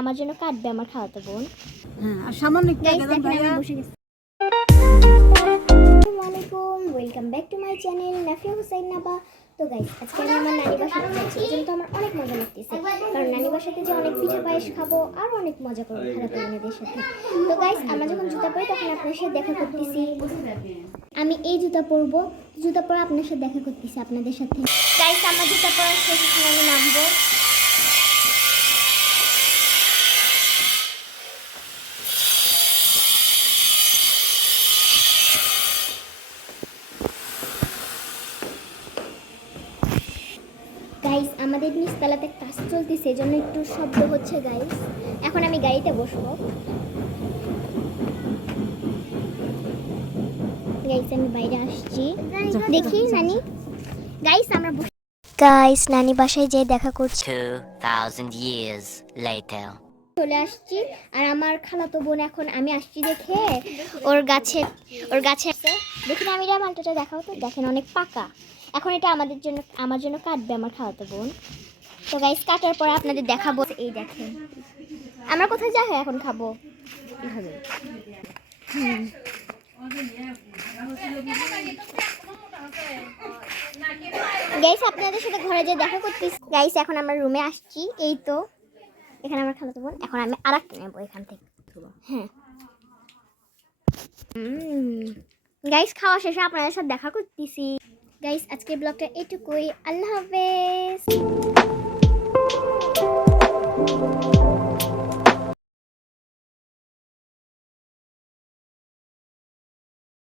আমার জন্য কাটবে আমার খালাতো বোন। হ্যাঁ, আর সামান্য একটু আগে দেন ভাইয়া। আসসালামু আলাইকুম, welcome back to my channel Nafia Hussain Naba. তো গাইস, আজকে আমি আমার নানি বাসাতে যাচ্ছি, এই জন্য তো আমার অনেক মজা লাগতেছে, কারণ নানি বাসাতে যে অনেক পিঠা পায়েস খাবো আর অনেক মজা করবো খালাতো বোনেদের সাথে। তো গাইস, আমরা যখন জুতা পরি তখন আপনার সাথে দেখা করতেছি। আমি এই জুতা পরবো, জুতা পরে আপনার সাথে দেখা করতেছি আপনাদের সাথে। গাইস, আমার জুতা পরার শেষ, আমি নামবো। গাইস, আমাদের নিচতলাতে কাজ চলতেছে, এই জন্য একটু শব্দ হচ্ছে গাইস। এখন আমি গাড়িতে বসবো। গাইস, আমি বাইরে আসছি, দেখি নানি। গাইস, আমরা গাইস নানি বাসায় যেয়ে দেখা করছি। 2000 years later. চলে আসছি, আর আমার খালাতো বোন এখন আমি আসছি দেখে ওর গাছে আছে। দেখুন আমি মালটাটা দেখাও তো, দেখেন অনেক পাকা। এখন এটা আমার জন্য কাটবে আমার খালাতো বোন। তো গাইস, কাটার পরে আপনাদের দেখাবো। এই দেখেন আমরা কোথায় যাই এখন খাবো এইভাবে। গাইস, আপনাদের সাথে ঘরে যেয়ে দেখা করতেছি। গাইস, এখন আমরা রুমে আসছি, এই তো এখানে আমার খালাতো বোন। এখন আমি আরেকটা নেবো এখান থেকে। হ্যাঁ গাইস, খাওয়া শেষে আপনাদের সাথে দেখা করতেছি। গাইস, আজকের ব্লগটা এটুকুই। আল্লাহ হাফেজ।